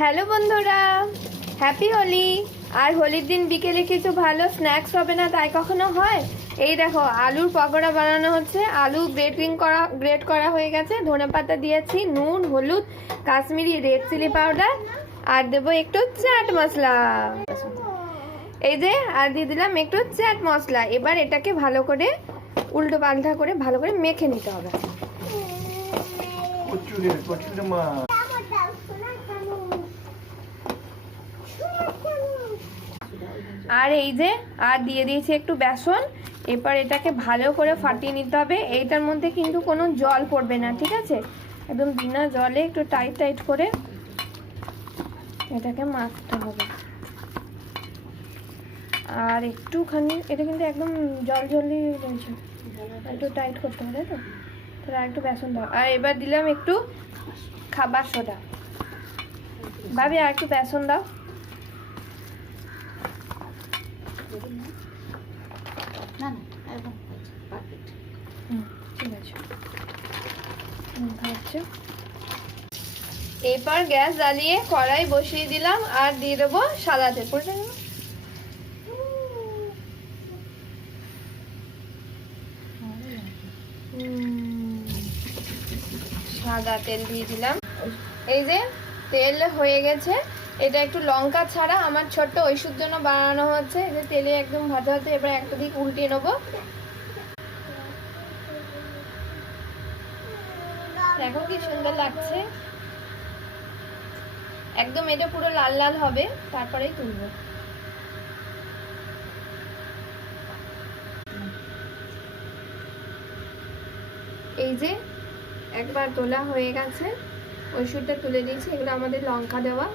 Hello বন্ধুরা, happy Holi. আর হোলির দিন বিকেলে কিছু ভালো স্ন্যাক্স হবে না তাই কখনো হয়? এই দেখো, আলুর পকোড়া বানানো হচ্ছে। আলু গ্রেট করা হয়ে গেছে, ধনেপাতা দিয়েছি, নুন, হলুদ, কাশ্মীরি রেড চিলি পাউডার, আর দেবো একটু চাট মশলা। এই যে, আর দিয়ে দিলাম একটু চাট মশলা। এবার এটাকে ভালো করে উল্টো পাল্টা করে ভালো করে মেখে নিতে হবে। আর এই যে, আর দিয়ে দিয়েছি একটু বেসন। এবার এটাকে ভালো করে ফাটিয়ে নিতে হবে। এইটার মধ্যে কিন্তু কোনো জল পড়বে না, ঠিক আছে? একদম বিনা জলে একটু টাইট টাইট করে এটাকে মাখতে হবে। আর একটুখানি, এটা কিন্তু একদম জল জলই রয়েছে, একটু টাইট করতে হবে, তাই তো? তাহলে আর একটু বেসন দাও। আর এবার দিলাম একটু খাবার সোডা। ভাবি আর একটু বেসন দাও। ঠিক আছে, এরপর গ্যাস জ্বালিয়ে কড়াই বসিয়ে দিলাম আর দিয়ে দেবো সাদা তেল। সাদা তেল দিয়ে দিলাম। এই যে তেল হয়ে গেছে। এটা একটু লঙ্কা ছাড়া আমার ছোট্ট ঐশুর জন্য বানানো হচ্ছে। এই যে তেলে একদম ভাজা হতে, এবার একটা দিক উল্টিয়ে নেবো। দেখো কি সুন্দর লাগছে, একদম এটা পুরো লাল লাল হবে, তারপরেই তুলবো। এই যে একবার তোলা হয়ে গেছে, ঐশুরটা তুলে দিয়েছি। এগুলো আমাদের লঙ্কা দেওয়া।